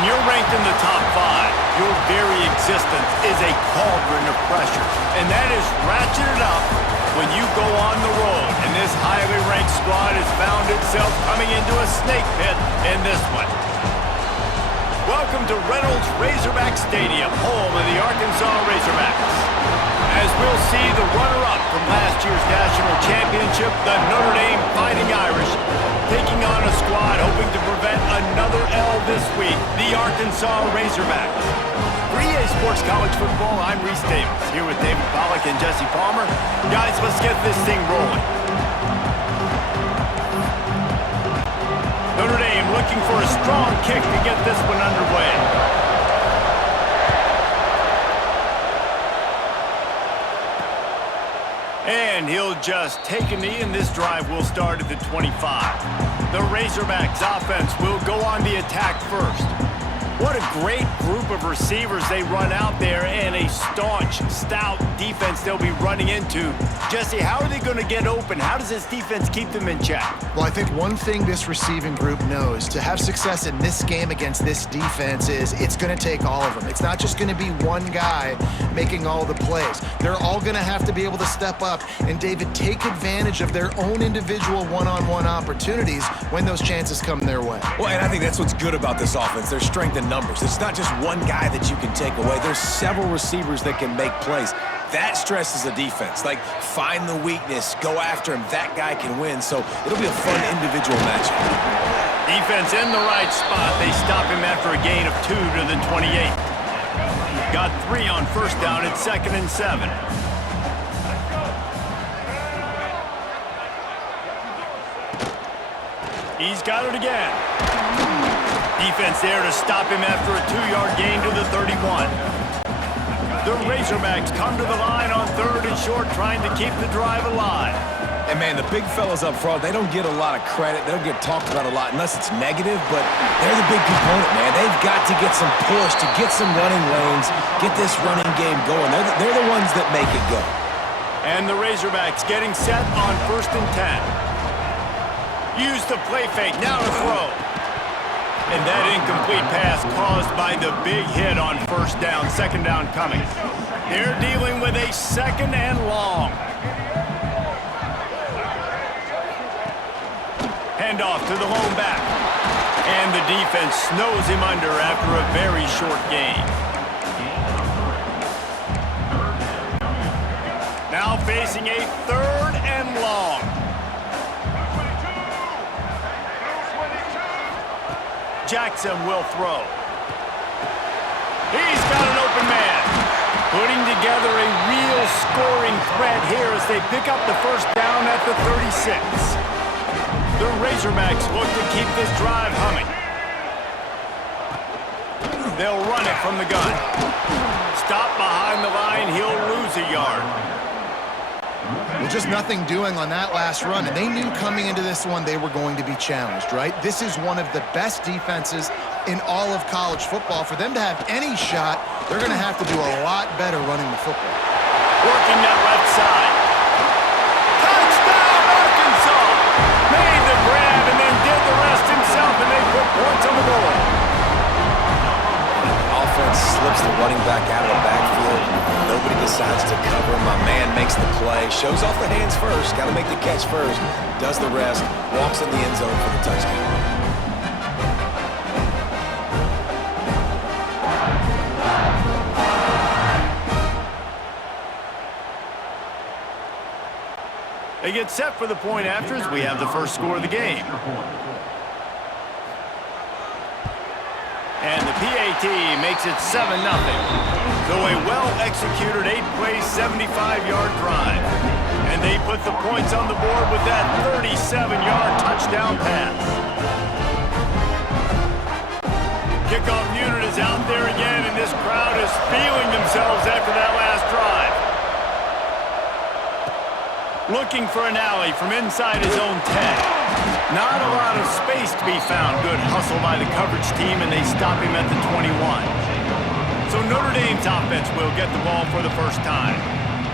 When you're ranked in the top 5, your very existence is a cauldron of pressure. And that is ratcheted up when you go on the road. And this highly ranked squad has found itself coming into a snake pit in this one. Welcome to Reynolds Razorback Stadium, home of the Arkansas Razorbacks. As we'll see the runner-up from last year's national championship, the Notre Dame Fighting Irish, taking on a squad hoping to prevent another L this week, the Arkansas Razorbacks. For EA Sports College Football, I'm Reese Davis, here with David Pollack and Jesse Palmer. Guys, let's get this thing rolling. Notre Dame looking for a strong kick to get this one underway. And he'll just take a knee, and this drive will start at the 25. The Razorbacks offense will go on the attack first. What a great group of receivers they run out there, and a staunch, stout defense they'll be running into. Jesse, how are they going to get open? How does this defense keep them in check? Well, I think one thing this receiving group knows to have success in this game against this defense is it's going to take all of them. It's not just going to be one guy making all the plays. They're all going to have to be able to step up and, David, take advantage of their own individual one-on-one opportunities when those chances come their way. Well, and I think that's what's good about this offense. Their strength in numbers. It's not just one guy that you can take away. There's several receivers that can make plays. That stresses a defense. Like, find the weakness, go after him. That guy can win, so it'll be a fun individual matchup. Defense in the right spot. They stop him after a gain of 2 to the 28. Got 3 on first down at 2nd and 7. He's got it again. Defense there to stop him after a 2-yard gain to the 31. The Razorbacks come to the line on 3rd and short, trying to keep the drive alive. And, man, the big fellas up front, they don't get a lot of credit. They don't get talked about a lot unless it's negative, but they're the big component, man. They've got to get some push, to get some running lanes, get this running game going. They're the ones that make it go. And the Razorbacks getting set on 1st and 10. Use the play fake, now to throw. And that incomplete pass caused by the big hit on 1st down, 2nd down coming. They're dealing with a 2nd and long. Handoff to the lone back. And the defense snows him under after a very short gain. Now facing a 3rd and long. Jackson will throw. He's got an open man. Putting together a real scoring threat here as they pick up the 1st down at the 36. The Razorbacks look to keep this drive humming. They'll run it from the gun. Stop behind the line. He'll lose a yard. Well, just nothing doing on that last run, and they knew coming into this one they were going to be challenged, right? This is one of the best defenses in all of college football. For them to have any shot, they're going to have to do a lot better running the football. Working that left side. Touchdown, Arkansas! Made the grab and then did the rest himself, and they put points on the board. Offense slips the running back out of the backfield. Nobody decides to cover him. My man makes the play. Shows off the hands first. Got to make the catch first. Does the rest. Walks in the end zone for the touchdown. They get set for the point after as we have the first score of the game. And the PAT makes it 7-0. So a well-executed 8-play, 75-yard drive. And they put the points on the board with that 37-yard touchdown pass. Kickoff unit is out there again, and this crowd is feeling themselves after that last drive. Looking for an alley from inside his own 10. Not a lot of space to be found. Good hustle by the coverage team, and they stop him at the 21. So Notre Dame's offense will get the ball for the first time.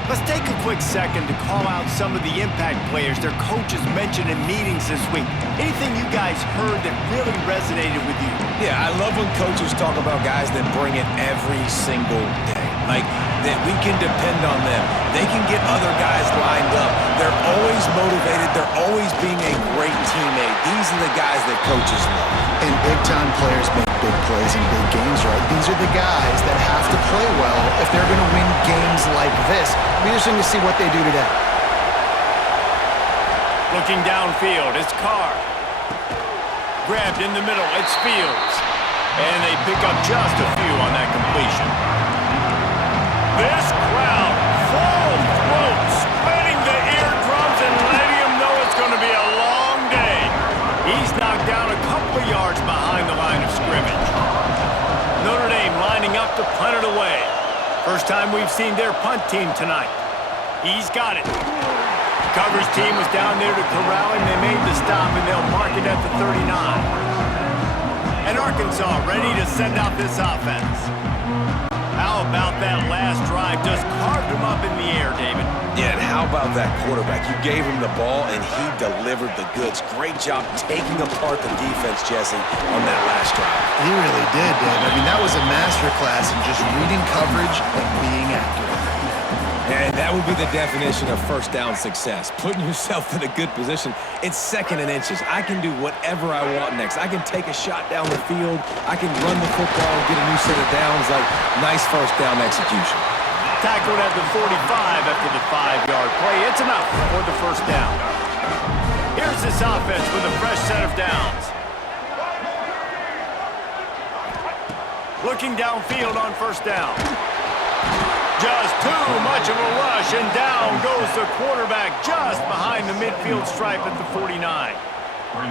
Let's take a quick second to call out some of the impact players their coaches mentioned in meetings this week. Anything you guys heard that really resonated with you? Yeah, I love when coaches talk about guys that bring it every single day. Like, that we can depend on them. They can get other guys lined up. They're always motivated. They're always being a great teammate. These are the guys that coaches love. And big-time players make big plays in big games, right? These are the guys that have to play well if they're going to win games like this. It'll be interesting to see what they do today. Looking downfield, it's Carr. Grabbed in the middle, it's Fields. And they pick up just a few on that completion. This crowd, full throat, splitting the eardrums and letting them know it's going to be a long day. He's knocked down a couple of yards behind the line of scrimmage. Notre Dame lining up to punt it away. First time we've seen their punt team tonight. He's got it. The coverage team was down there to corral him. They made the stop, and they'll mark it at the 39. And Arkansas ready to send out this offense. How about that last drive? Just carved him up in the air, David. Yeah, and how about that quarterback? You gave him the ball, and he delivered the goods. Great job taking apart the defense, Jesse, on that last drive. He really did, Dave. I mean, that was a masterclass in just reading coverage and being accurate. And that would be the definition of first down success. Putting yourself in a good position. It's 2nd and inches. I can do whatever I want next. I can take a shot down the field. I can run the football and get a new set of downs. Like, nice first down execution. Tackled at the 45 after the 5-yard play. It's enough for the first down. Here's this offense with a fresh set of downs. Looking downfield on first down. Just too much of a rush, and down goes the quarterback just behind the midfield stripe at the 49.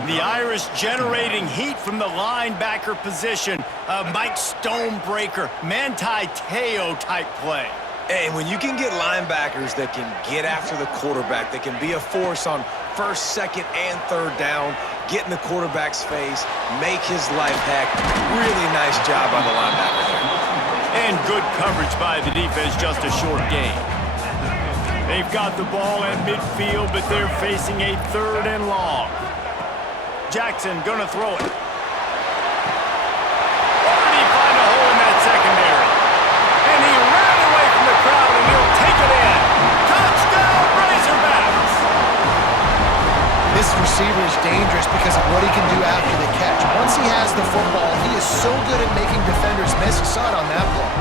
The Irish generating heat from the linebacker position. Mike Stonebreaker, Manti Te'o type play. And when you can get linebackers that can get after the quarterback, that can be a force on 1st, 2nd, and 3rd down, get in the quarterback's face, make his life heck. Really nice job on the linebacker there. And good coverage by the defense, just a short gain. They've got the ball at midfield, but they're facing a 3rd and long. Jackson gonna throw it. Where did he find a hole in that secondary? And he ran away from the crowd, and he'll take it in. Touchdown, Razorbacks! This receiver is dangerous because of what he can do after the catch. Once he has the football, he is so good at making defenders miss. You saw it on that play.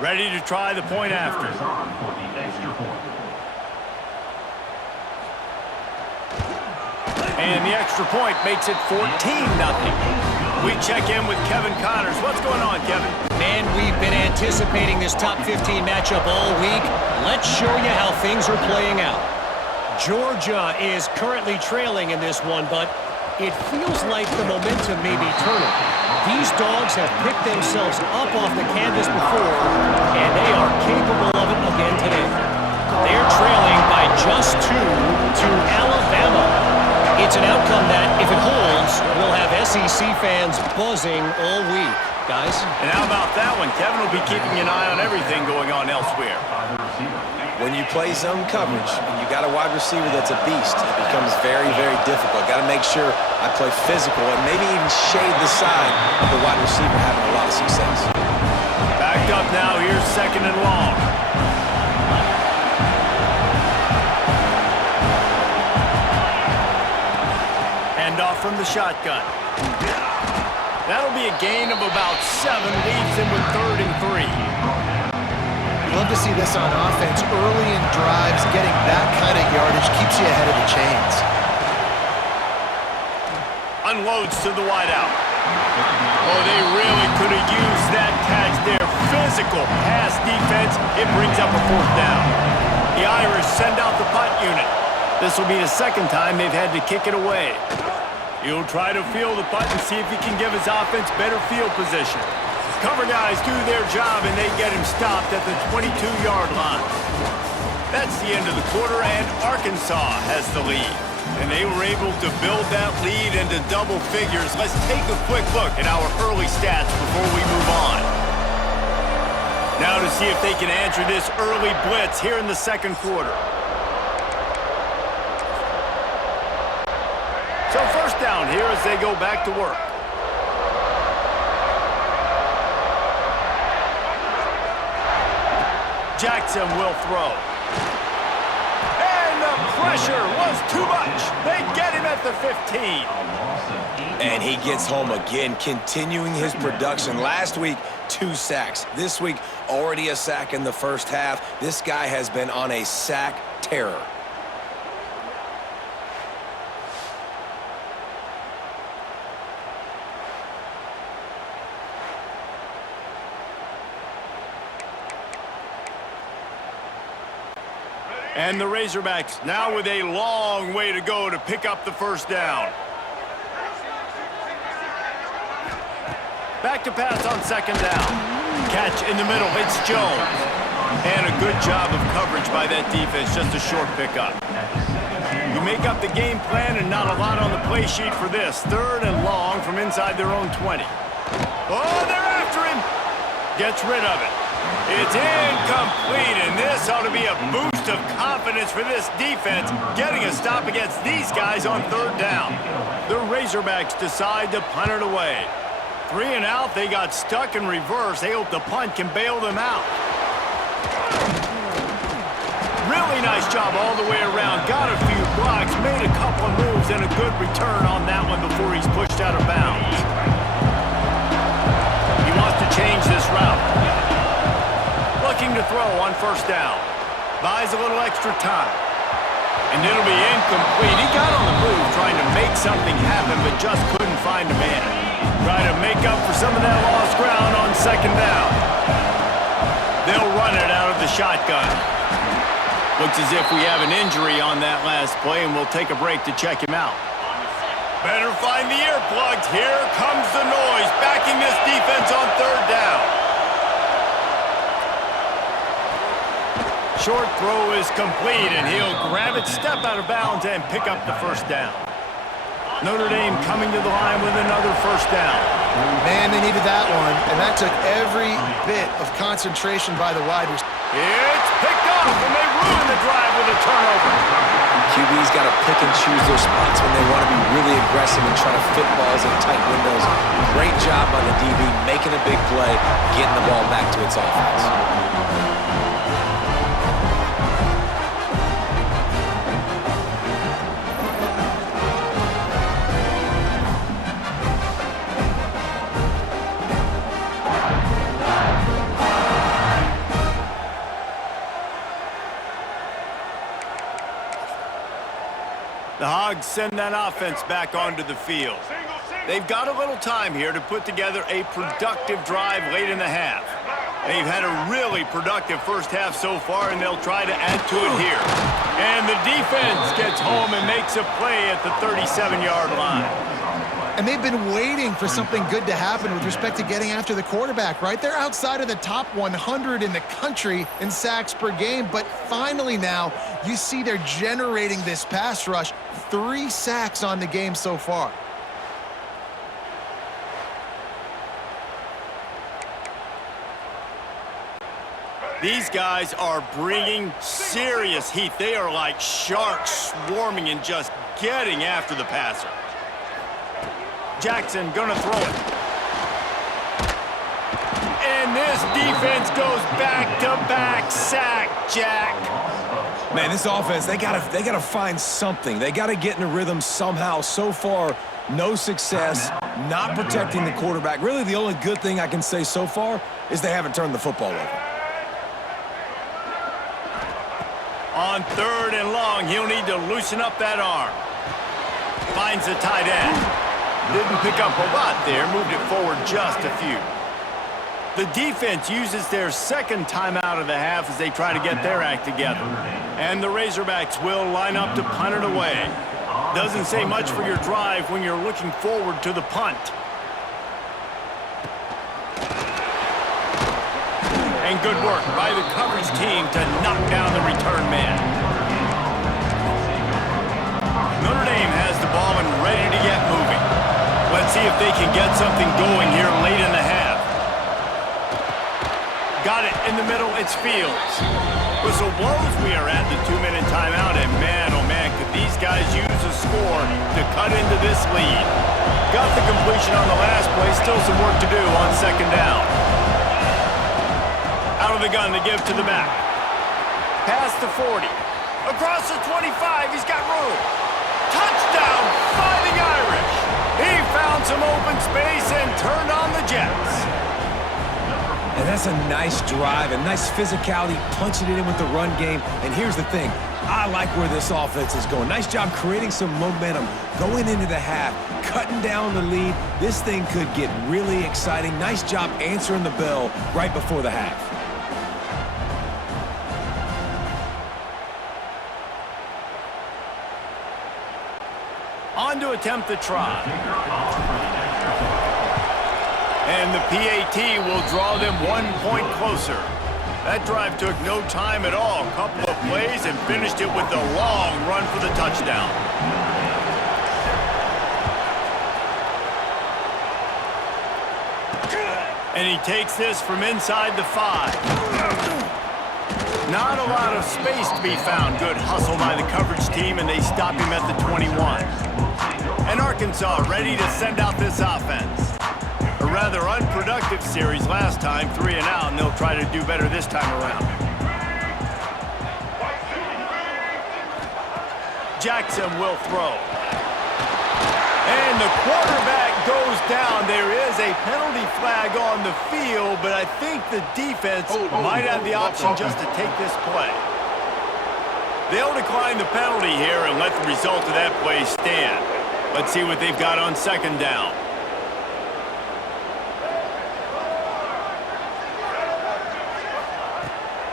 Ready to try the point after. And the extra point makes it 14-0. We check in with Kevin Connors. What's going on, Kevin? Man, we've been anticipating this top 15 matchup all week. Let's show you how things are playing out. Georgia is currently trailing in this one, but it feels like the momentum may be turning. These dogs have picked themselves up off the canvas before, and they are capable of it again today. They're trailing by just 2 to Alabama. It's an outcome that, if it holds, will have SEC fans buzzing all week, guys. And how about that one? Kevin will be keeping an eye on everything going on elsewhere. When you play zone coverage and you got a wide receiver that's a beast, it becomes very, very difficult. Got to make sure I play physical and maybe even shade the side of the wide receiver having a lot of success. Backed up now. Here's 2nd and long. Handoff from the shotgun. That'll be a gain of about 7. Leaves him with 3rd and 3. Love to see this on offense. Early in drives, getting that kind of yardage keeps you ahead of the chains. Unloads to the wideout. Oh, they really could have used that catch there. Physical pass defense. It brings up a 4th down. The Irish send out the punt unit. This will be the 2nd time they've had to kick it away. He'll try to field the punt and see if he can give his offense better field position. Cover guys do their job, and they get him stopped at the 22-yard line. That's the end of the quarter, and Arkansas has the lead. And they were able to build that lead into double figures. Let's take a quick look at our early stats before we move on. Now to see if they can answer this early blitz here in the second quarter. So first down here as they go back to work. Jackson will throw. And the pressure was too much. They get him at the 15. And he gets home again, continuing his production. Last week, 2 sacks. This week, already a sack in the first half. This guy has been on a sack terror. And the Razorbacks now with a long way to go to pick up the first down. Back to pass on second down. Catch in the middle, it's Jones. And a good job of coverage by that defense, just a short pickup. You make up the game plan and not a lot on the play sheet for this. Third and long from inside their own 20. Oh, they're after him. Gets rid of it. It's incomplete, and this ought to be a boost of confidence for this defense, getting a stop against these guys on third down. The Razorbacks decide to punt it away. 3 and out, they got stuck in reverse. They hope the punt can bail them out. Really nice job all the way around. Got a few blocks, made a couple of moves, and a good return on that one before he's pushed out of bounds. He wants to change this route. Looking to throw on first down. Buys a little extra time. And it'll be incomplete. He got on the move trying to make something happen, but just couldn't find a man. Try to make up for some of that lost ground on second down. They'll run it out of the shotgun. Looks as if we have an injury on that last play, and we'll take a break to check him out. Better find the earplugs. Here comes the noise, backing this defense on third down. Short throw is complete, and he'll grab it, step out of bounds, and pick up the first down. Notre Dame coming to the line with another first down. Man, they needed that one, and that took every bit of concentration by the wide receiver. It's picked off, and they ruin the drive with a turnover. QB's got to pick and choose their spots when they want to be really aggressive and try to fit balls in tight windows. Great job by the DB, making a big play, getting the ball back to its offense. The Hogs send that offense back onto the field. They've got a little time here to put together a productive drive late in the half. They've had a really productive first half so far, and they'll try to add to it here. And the defense gets home and makes a play at the 37-yard line. And they've been waiting for something good to happen with respect to getting after the quarterback, right? They're outside of the top 100 in the country in sacks per game, but finally now you see they're generating this pass rush. 3 sacks on the game so far. These guys are bringing serious heat. They are like sharks swarming and just getting after the passer. Jackson gonna throw it. And this defense goes back-to-back sack, Jack. Man, this offense, they gotta find something. They gotta get in a rhythm somehow. So far, no success, not protecting the quarterback. Really, the only good thing I can say so far is they haven't turned the football over. On third and long, he'll need to loosen up that arm. Finds the tight end. Didn't pick up a lot there, moved it forward just a few. The defense uses their second timeout of the half as they try to get their act together. And the Razorbacks will line up to punt it away. Doesn't say much for your drive when you're looking forward to the punt. And good work by the coverage team to knock down the return man. Notre Dame has the ball and ready to get moving. Let's see if they can get something going here late in the half. Got it in the middle, it's Fields. Whistle blows, we are at the 2-minute timeout, and man, oh man, could these guys use a score to cut into this lead. Got the completion on the last play, still some work to do on second down. Out of the gun to give to the back. Past the 40. Across the 25, he's got room. Touchdown, Fighting Irish. He found some open space and turned on the Jets. And that's a nice drive, a nice physicality, punching it in with the run game. And here's the thing, I like where this offense is going. Nice job creating some momentum, going into the half, cutting down the lead. This thing could get really exciting. Nice job answering the bell right before the half. On to attempt the try. And the PAT will draw them 1 point closer. That drive took no time at all. Couple of plays and finished it with a long run for the touchdown. And he takes this from inside the 5. Not a lot of space to be found. Good hustle by the coverage team, and they stop him at the 21. And Arkansas ready to send out this offense. A rather unproductive series last time, 3 and out, and they'll try to do better this time around. Jackson will throw. And the quarterback goes down. There is a penalty flag on the field, but I think the defense might have the option just to take this play. They'll decline the penalty here and let the result of that play stand. Let's see what they've got on second down.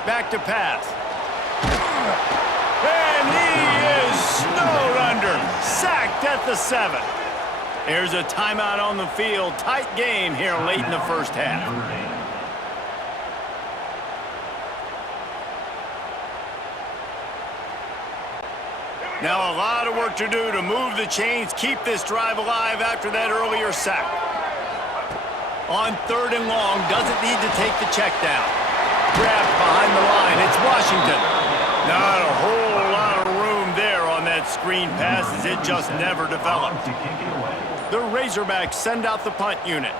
Back to pass. And he is snowed under. Sacked at the 7. There's a timeout on the field. Tight game here late in the first half. Now a lot of work to do to move the chains, keep this drive alive after that earlier sack. On 3rd and long, doesn't need to take the check down. Grabbed behind the line, it's Washington. Not a whole lot of room there on that screen pass as it just never developed. The Razorbacks send out the punt unit.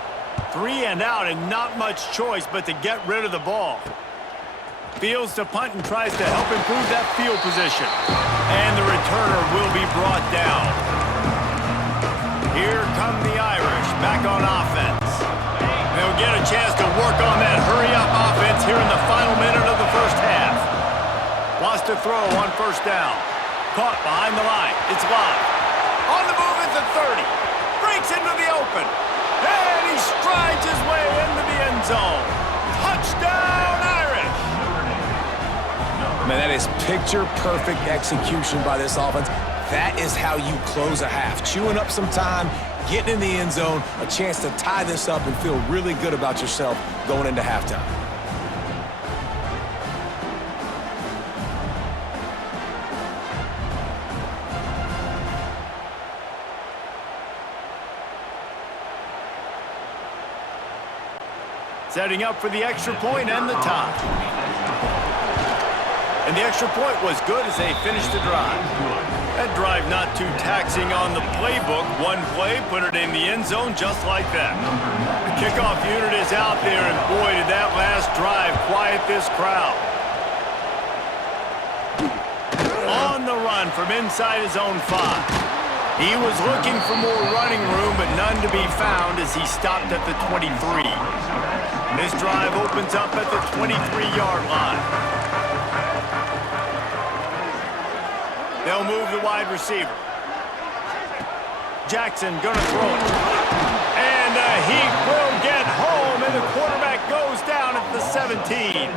3 and out and not much choice but to get rid of the ball. Fields to punt and tries to help improve that field position. And the returner will be brought down. Here come the Irish back on offense. They'll get a chance to work on that hurry-up offense here in the final minute of the first half. Wants to throw on 1st down. Caught behind the line. It's live. On the move at the 30. Breaks into the open. And he strides his way into the end zone. Touchdown, Irish! Man, that is picture-perfect execution by this offense. That is how you close a half. Chewing up some time, getting in the end zone, a chance to tie this up and feel really good about yourself going into halftime. Setting up for the extra point and the tie. And the extra point was good as they finished the drive. That drive not too taxing on the playbook. One play, put it in the end zone just like that. The kickoff unit is out there, and boy, did that last drive quiet this crowd. On the run from inside his own 5. He was looking for more running room, but none to be found as he stopped at the 23. This drive opens up at the 23-yard line. They'll move the wide receiver. Jackson gonna throw it. And he will get home, and the quarterback goes down at the 17.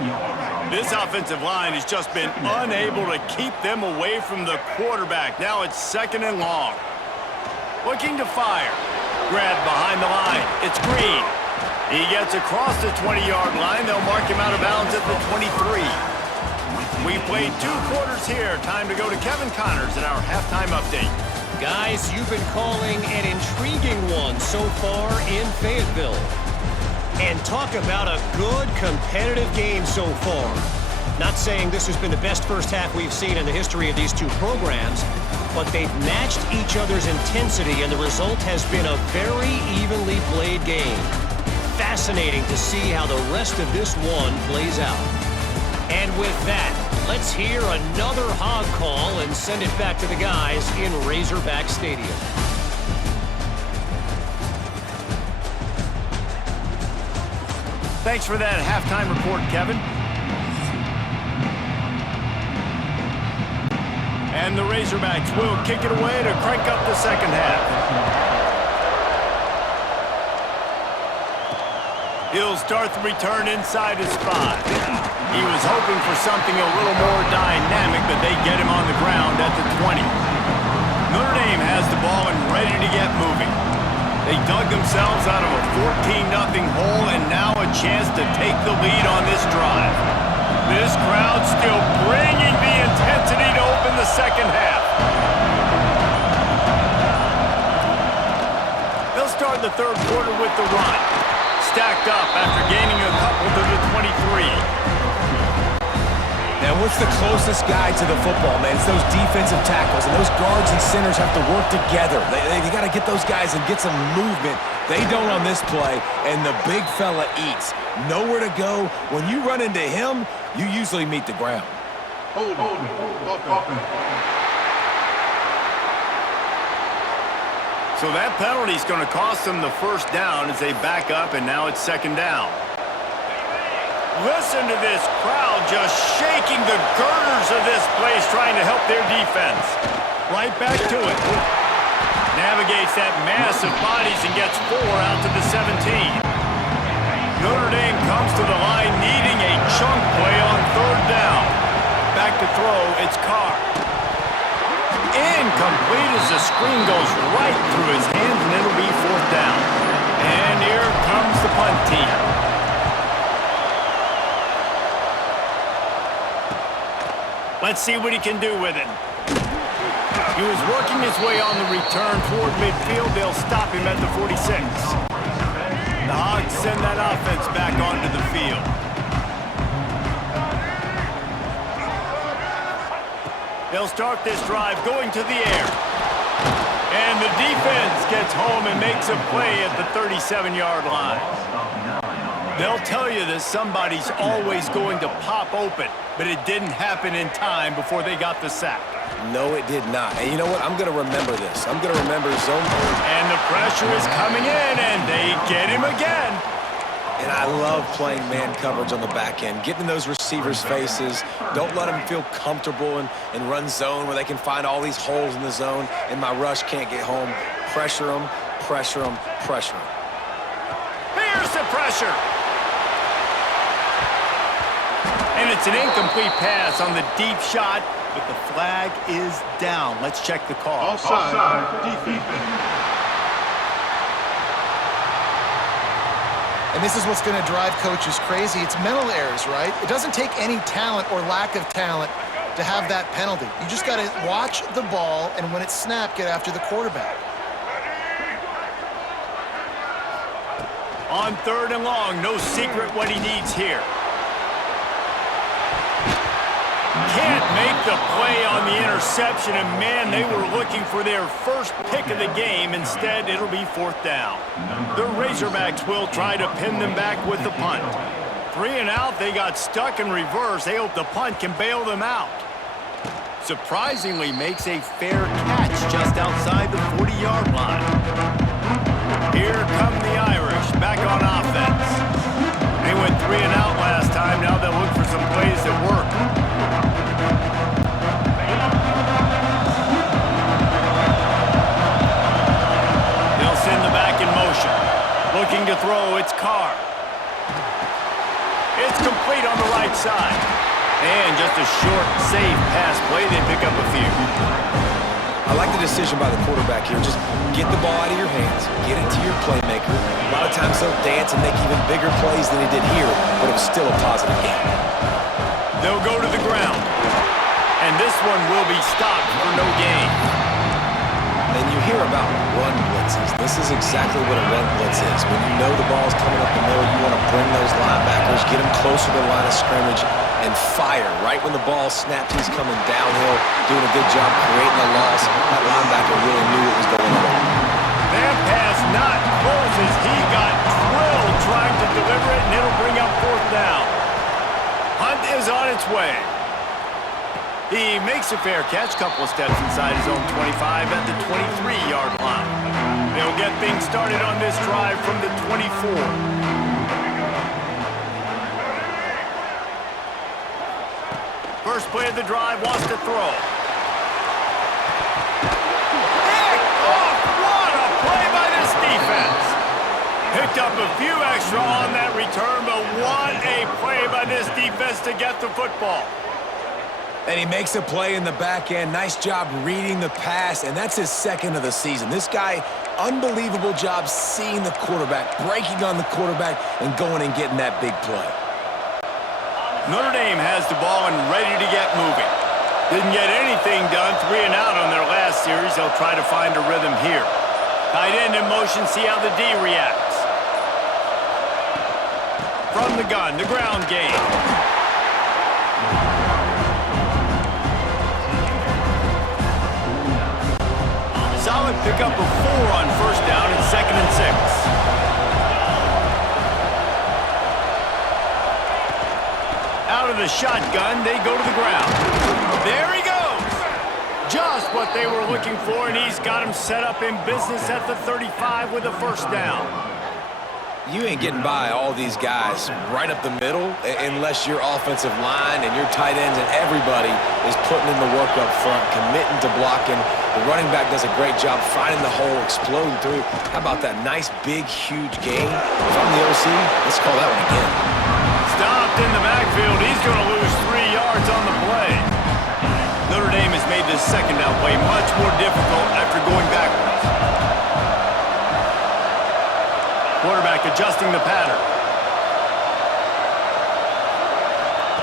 This offensive line has just been unable to keep them away from the quarterback. Now it's 2nd and long. Looking to fire. Grabbed behind the line. It's Green. He gets across the 20-yard line. They'll mark him out of bounds at the 23. We played 2 quarters here. Time to go to Kevin Connors in our halftime update. Guys, you've been calling an intriguing one so far in Fayetteville. And talk about a good competitive game so far. Not saying this has been the best first half we've seen in the history of these two programs, but they've matched each other's intensity, and the result has been a very evenly played game. Fascinating to see how the rest of this one plays out. And with that, let's hear another hog call and send it back to the guys in Razorback Stadium. Thanks for that halftime report, Kevin. And the Razorbacks will kick it away to crank up the second half. He'll start the return inside his 5. He was hoping for something a little more dynamic, but they get him on the ground at the 20. Notre Dame has the ball and ready to get moving. They dug themselves out of a 14-0 hole, and now a chance to take the lead on this drive. This crowd still bringing the intensity to open the second half. They'll start the third quarter with the run. Stacked up after gaining a couple to the 23. Now, what's the closest guy to the football, man? It's those defensive tackles, and those guards and centers have to work together. They got to get those guys and get some movement. They don't on this play, and the big fella eats. Nowhere to go. When you run into him, you usually meet the ground. Hold on. So that penalty's going to cost them the first down as they back up, and now it's second down. Listen to this crowd just shaking the girders of this place, trying to help their defense. Right back to it. Navigates that mass of bodies and gets 4 out to the 17. Notre Dame comes to the line needing a chunk play on third down. Back to throw, it's Carr. Incomplete as the screen goes right through his hands, and it'll be fourth down. And here comes the punt team. Let's see what he can do with it. He was working his way on the return toward midfield. They'll stop him at the 46. The Hogs send that offense back onto the field. They'll start this drive going to the air. And the defense gets home and makes a play at the 37-yard line. They'll tell you that somebody's always going to pop open, but it didn't happen in time before they got the sack. No, it did not. And you know what? I'm going to remember this. I'm going to remember zone. And the pressure is coming in, and they get him again. And I love playing man coverage on the back end, getting in those receivers' faces. Don't let them feel comfortable and run zone where they can find all these holes in the zone, and my rush can't get home. Pressure them, pressure them, pressure them. Here's the pressure. And it's an incomplete pass on the deep shot, but the flag is down. Let's check the call. Offside, defense. And this is what's going to drive coaches crazy. It's mental errors, right? It doesn't take any talent or lack of talent to have that penalty. You just got to watch the ball, and when it's snapped, get after the quarterback. On third and long, no secret what he needs here. Can't make the play on the interception, and man, they were looking for their first pick of the game. Instead, it'll be fourth down. The Razorbacks will try to pin them back with the punt. 3 and out, they got stuck in reverse. They hope the punt can bail them out. Surprisingly makes a fair catch just outside the 40-yard line. Here come the Irish back on offense. They went 3 and out last time. Now they'll look for some plays that work. They'll send the back in motion. Looking to throw, it's Carr. It's complete on the right side. And just a short, safe pass play. They pick up a few. I like the decision by the quarterback here. Just get the ball out of your hands, get it to your playmaker. A lot of times they'll dance and make even bigger plays than he did here, but it was still a positive game. They'll go to the ground. And this one will be stopped for no gain. And you hear about run blitzes. This is exactly what a run blitz is. When you know the ball's coming up the middle, you want to bring those linebackers, get them closer to the line of scrimmage, and fire. Right when the ball snapped, he's coming downhill, doing a good job creating a loss. That linebacker really knew what was going on. That pass not close as he got drilled trying to deliver it, and it'll bring up fourth down. Hunt is on its way. He makes a fair catch, couple of steps inside his own 25 at the 23-yard line. They'll get things started on this drive from the 24. First play of the drive, wants to throw. What a play by this defense. Picked up a few extra on that return, but what a play by this defense to get the football. And he makes a play in the back end. Nice job reading the pass, and that's his second of the season. This guy, unbelievable job seeing the quarterback, breaking on the quarterback, and going and getting that big play. Notre Dame has the ball and ready to get moving. Didn't get anything done, 3 and out on their last series. They'll try to find a rhythm here. Tight end in motion, see how the D reacts. From the gun, the ground game. Solid pickup of 4 on first down and 2nd and 6. Out of the shotgun, they go to the ground. There he goes. Just what they were looking for, and he's got him set up in business at the 35 with a first down. You ain't getting by all these guys right up the middle unless your offensive line and your tight ends and everybody is putting in the work up front, committing to blocking. The running back does a great job finding the hole, exploding through. How about that nice, big, huge gain? If I'm the OC, let's call that one again. Stopped in the backfield. He's going to lose 3 yards on the play. Notre Dame has made this second down play much more difficult after going backwards. Quarterback adjusting the pattern.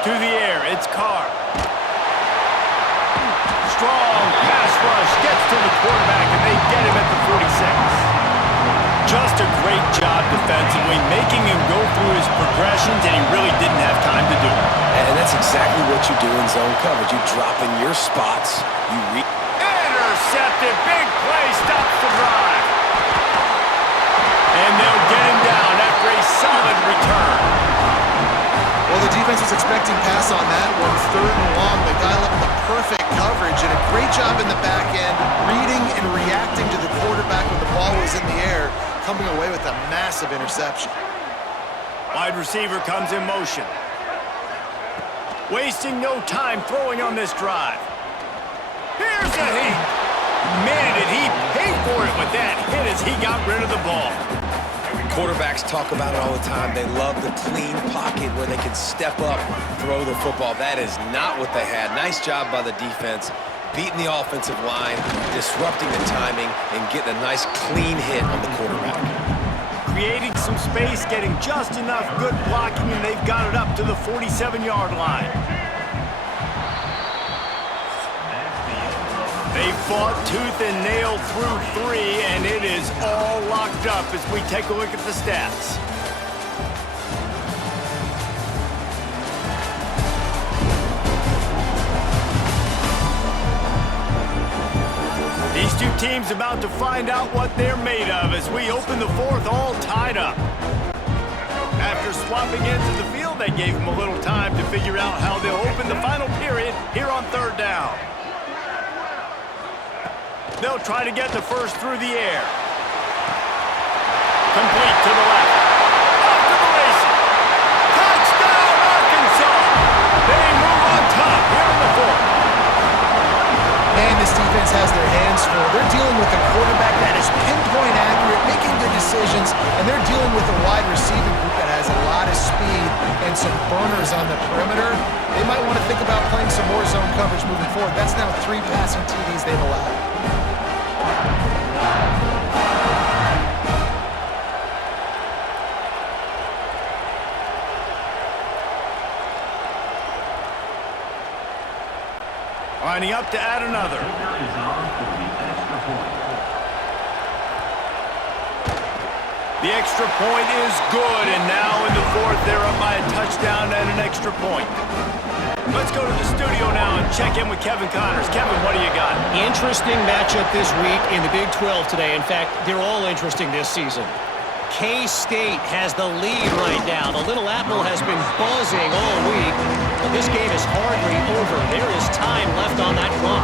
To the air, it's Carr. Strong pass rush, gets to the quarterback, and they get him at the 46. Just a great job defensively, making him go through his progressions, and he really didn't have time to do it. And that's exactly what you do in zone coverage. You drop in your spots. Intercepted, big play, stops the drive. And they'll get him down after a solid return. Well, the defense was expecting pass on that one, 3rd and long. They dial up the perfect coverage and a great job in the back end, reading and reacting to the quarterback when the ball was in the air, coming away with a massive interception. Wide receiver comes in motion. Wasting no time throwing on this drive. Here's a hit. Man, did he pay for it with that hit as he got rid of the ball. Quarterbacks talk about it all the time. They love the clean pocket where they can step up, throw the football. That is not what they had. Nice job by the defense, beating the offensive line, disrupting the timing, and getting a nice clean hit on the quarterback. Creating some space, getting just enough good blocking, and they've got it up to the 47-yard line. They fought tooth and nail through 3, and it is all locked up as we take a look at the stats. These two teams about to find out what they're made of as we open the 4th all tied up. After swapping into the field, they gave them a little time to figure out how they'll open the final period here on 3rd down. They'll try to get the first through the air. Complete to the left. Off to the races. Touchdown, Arkansas. They move on top here in the 4th. Man, this defense has their hands full. They're dealing with a quarterback that is pinpoint accurate, making good decisions, and they're dealing with a wide receiving group that has a lot of speed and some burners on the perimeter. They might want to think about playing some more zone coverage moving forward. That's now 3 passing TDs they've allowed. lining up to add another. The extra point is good, and now in the fourth, they're up by a touchdown and an extra point. Let's go to the studio now and check in with Kevin Connors. Kevin, what do you got? Interesting matchup this week in the Big 12 today. In fact, they're all interesting this season. K-State has the lead right now. The Little Apple has been buzzing all week, but this game is hardly over. There is time left on that clock.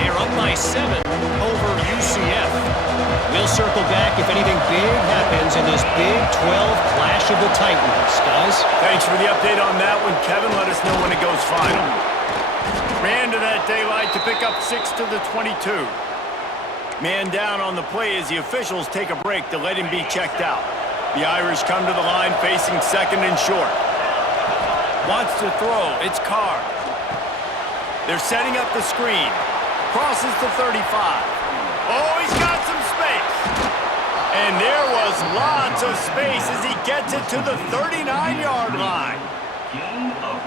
They are up by 7 over UCF. We'll circle back if anything big happens in this Big 12 clash of the Titans. Guys? Thanks for the update on that one, Kevin. Let us know when it goes final. Ran to that daylight to pick up 6 to the 22. Man down on the play as the officials take a break to let him be checked out. The Irish come to the line facing second and short. Wants to throw. It's Carr. They're setting up the screen. Crosses the 35. Oh, he's got some space. And there was lots of space as he gets it to the 39-yard line.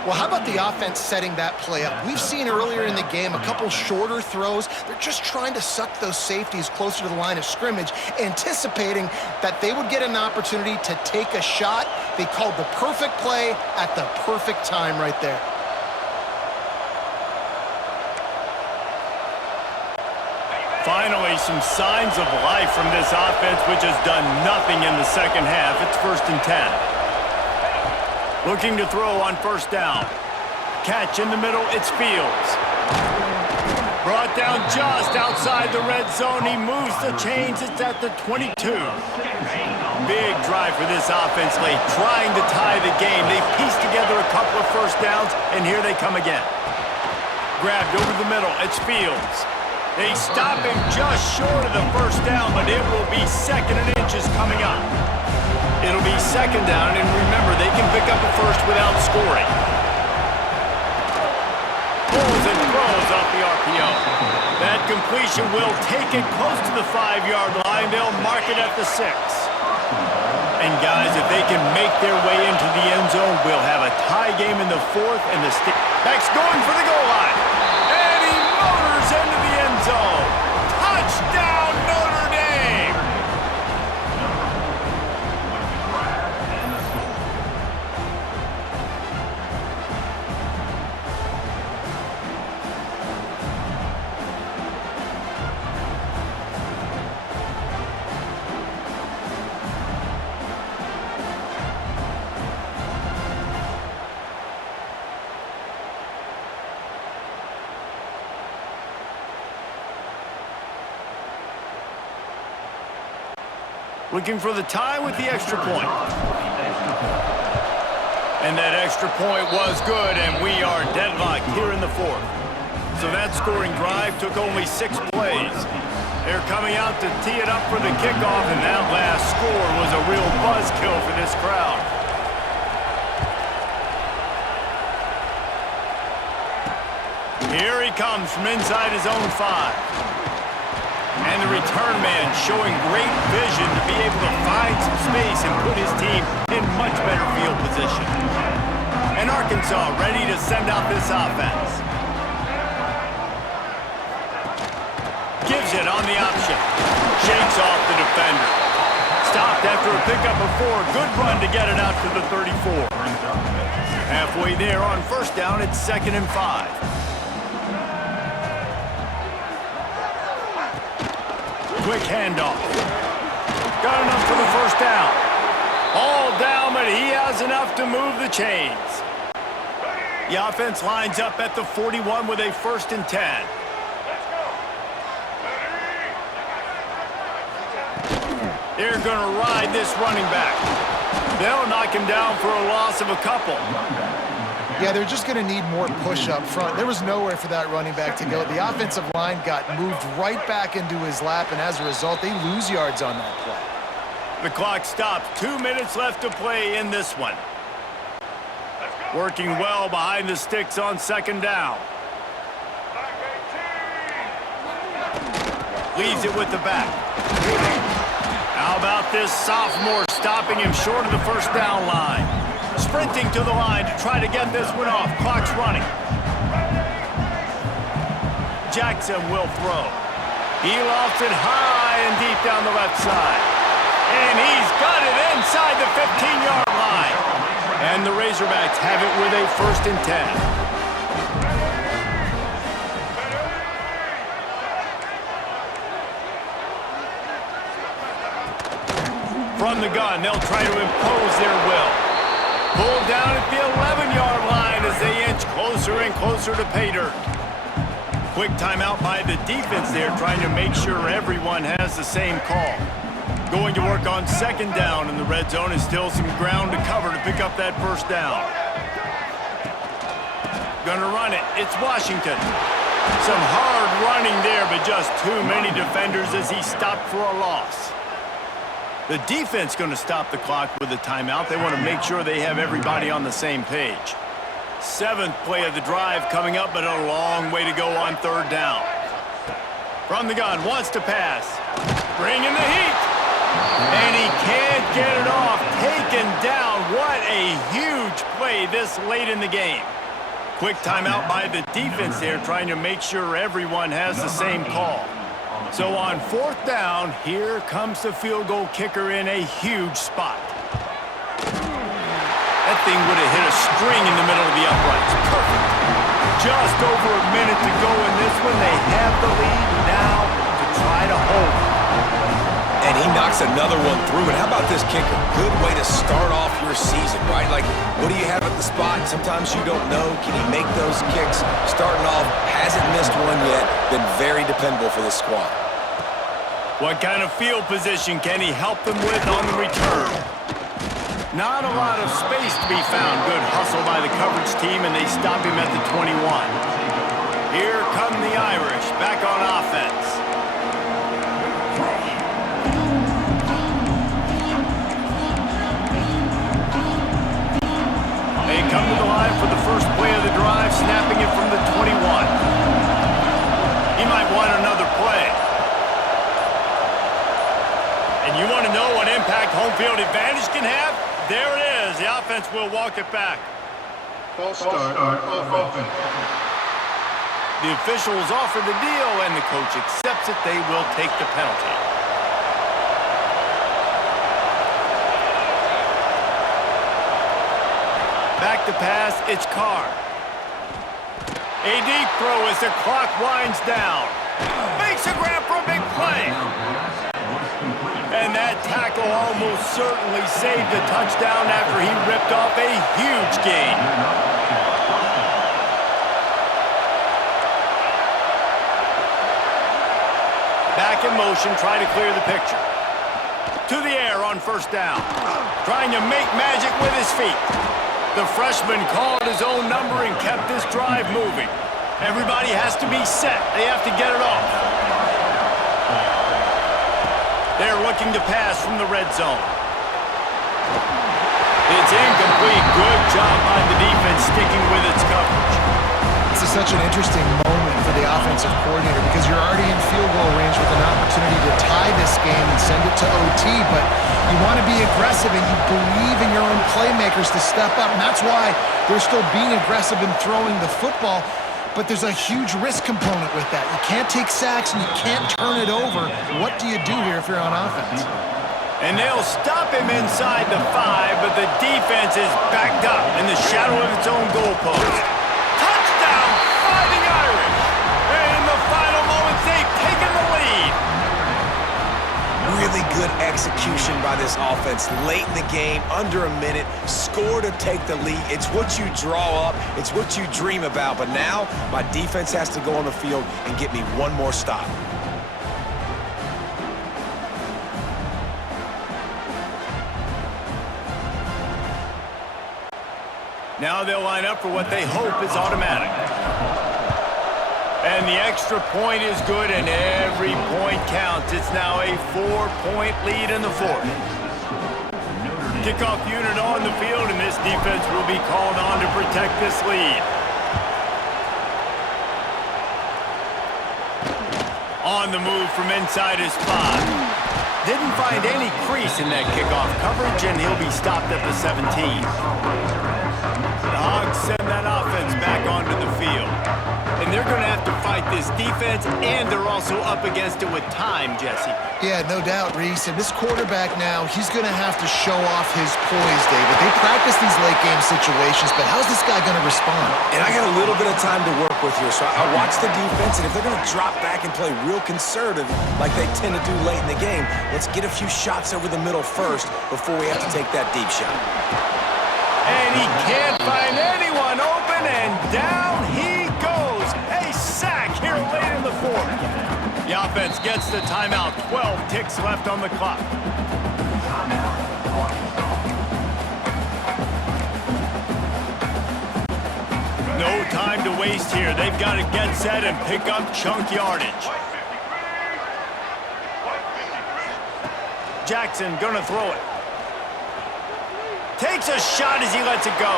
Well, how about the offense setting that play up? We've seen earlier in the game a couple shorter throws. They're just trying to suck those safeties closer to the line of scrimmage, anticipating that they would get an opportunity to take a shot. They called the perfect play at the perfect time right there. Finally, some signs of life from this offense, which has done nothing in the second half. It's 1st and 10. Looking to throw on first down. Catch in the middle, it's Fields. Brought down just outside the red zone. He moves the chains, it's at the 22. Big drive for this offense late, trying to tie the game. They pieced together a couple of first downs, and here they come again. Grabbed over the middle, it's Fields. They stop him just short of the first down, but it will be 2nd and inches coming up. It'll be 2nd down, and remember, they can pick up a first without scoring. Pulls and throws off the RPO. That completion will take it close to the 5-yard line. They'll mark it at the 6. And guys, if they can make their way into the end zone, we'll have a tie game in the 4th, and the back's going for the goal line. And he motors into the end zone. Touchdown, Notre Dame! Looking for the tie with the extra point. And that extra point was good, and we are deadlocked here in the 4th. So that scoring drive took only 6 plays. They're coming out to tee it up for the kickoff, and that last score was a real buzzkill for this crowd. Here he comes from inside his own 5. And the return man showing great vision to be able to find some space and put his team in much better field position. And Arkansas ready to send out this offense. Gives it on the option. Shakes off the defender. Stopped after a pickup of 4. Good run to get it out to the 34. Halfway there on first down, it's 2nd and 5. Quick handoff. Got enough for the first down. All down, but he has enough to move the chains. The offense lines up at the 41 with a 1st and 10. They're going to ride this running back. They'll knock him down for a loss of a couple. Yeah, they're just going to need more push up front. There was nowhere for that running back to go. The offensive line got moved right back into his lap, and as a result, they lose yards on that play. The clock stops. 2 minutes left to play in this one. Working well behind the sticks on 2nd down. Leaves it with the back. How about this sophomore stopping him short of the first down line? Sprinting to the line to try to get this one off. Clock's running. Jackson will throw. He lofts it high and deep down the left side. And he's got it inside the 15-yard line. And the Razorbacks have it with a 1st and 10. From the gun, they'll try to impose their will. Pulled down at the 11-yard line as they inch closer and closer to pay dirt. Quick timeout by the defense there, trying to make sure everyone has the same call. Going to work on 2nd down in the red zone, and still some ground to cover to pick up that 1st down. Gonna run it. It's Washington. Some hard running there, but just too many defenders as he stopped for a loss. The defense going to stop the clock with a timeout. They want to make sure they have everybody on the same page. 7th play of the drive coming up, but a long way to go on 3rd down. From the gun, wants to pass. Bringing the heat. And he can't get it off. Taken down. What a huge play this late in the game. Quick timeout by the defense there, trying to make sure everyone has the same call. So on 4th down, here comes the field goal kicker in a huge spot. That thing would have hit a string in the middle of the uprights. Perfect. Just over a minute to go in this one. They have the lead now to try to hold. And he knocks another one through. And how about this kicker? Good way to start off your season, right? Like, what do you have at the spot? Sometimes you don't know. Can he make those kicks? Starting off, hasn't missed one yet. Been very dependable for this squad. What kind of field position can he help them with on the return? Not a lot of space to be found. Good hustle by the coverage team, and they stop him at the 21. Here come the Irish, back on offense. They come to the line for the first play of the drive, snapping it from the 21. He might want another play. And you want to know what impact home field advantage can have? There it is. The offense will walk it back. False start, offense. The officials offer the deal, and the coach accepts it. They will take the penalty. Back to pass, it's Carr. A deep throw as the clock winds down. Makes a grab for a big play. And that tackle almost certainly saved a touchdown after he ripped off a huge gain. Back in motion, try to clear the picture. To the air on 1st down. Trying to make magic with his feet. The freshman called his own number and kept this drive moving. Everybody has to be set. They have to get it off. They're looking to pass from the red zone. It's incomplete. Good job by the defense sticking with its coverage. This is such an interesting moment for the offensive coordinator because you're already in field goal range with an opportunity to tie this game and send it to OT, but you want to be aggressive and you believe in your own playmakers to step up, and that's why they're still being aggressive in throwing the football. But there's a huge risk component with that. You can't take sacks and you can't turn it over. What do you do here if you're on offense? And they'll stop him inside the 5, but the defense is backed up in the shadow of its own goalpost. Touchdown, Fighting Irish! And in the final moments, they've taken the lead. Really good execution by this offense late in the game, under a minute, score to take the lead. It's what you draw up, it's what you dream about, but now my defense has to go on the field and get me one more stop. Now they'll line up for what they hope is automatic. And the extra point is good, and every point counts. It's now a 4-point lead in the 4th. Kickoff unit on the field, and this defense will be called on to protect this lead. On the move from inside his 5. Didn't find any crease in that kickoff coverage, and he'll be stopped at the 17. The Hogs send that offense back onto the field. and they're going to have to fight this defense, and they're also up against it with time, Jesse. Yeah, no doubt, Reese. And this quarterback now, he's going to have to show off his poise, David. They practice these late-game situations, but how's this guy going to respond? And I got a little bit of time to work with here, so I watch the defense, and if they're going to drop back and play real conservative like they tend to do late in the game, let's get a few shots over the middle first before we have to take that deep shot. And he can't find anyone open, and down he goes. A sack here late in the fourth. The offense gets the timeout. 12 ticks left on the clock. No time to waste here. They've got to get set and pick up chunk yardage. Jackson gonna throw it. Takes a shot as he lets it go.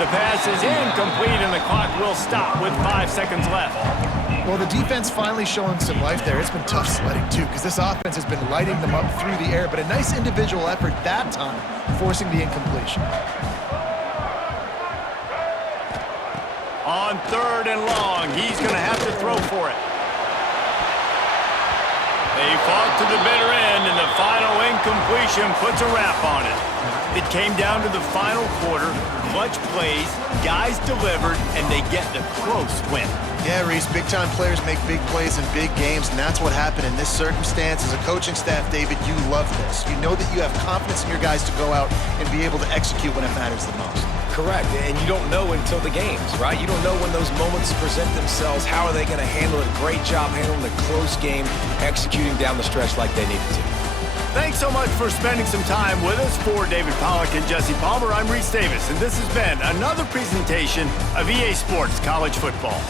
The pass is incomplete, and the clock will stop with 5 seconds left. Well, the defense finally showing some life there. It's been tough sledding, too, because this offense has been lighting them up through the air, but a nice individual effort that time, forcing the incompletion. On 3rd and long, he's going to have to throw for it. They fought to the bitter end, and the final incompletion puts a wrap on it. It came down to the final quarter, clutch plays, guys delivered, and they get the close win. Yeah, Reese, big-time players make big plays in big games, and that's what happened in this circumstance. As a coaching staff, David, you love this. You know that you have confidence in your guys to go out and be able to execute when it matters the most. Correct, and you don't know until the games, right? You don't know when those moments present themselves. How are they going to handle it? Great job handling the close game, executing down the stretch like they needed to. Thanks so much for spending some time with us. For David Pollack and Jesse Palmer, I'm Reese Davis, and this has been another presentation of EA Sports College Football.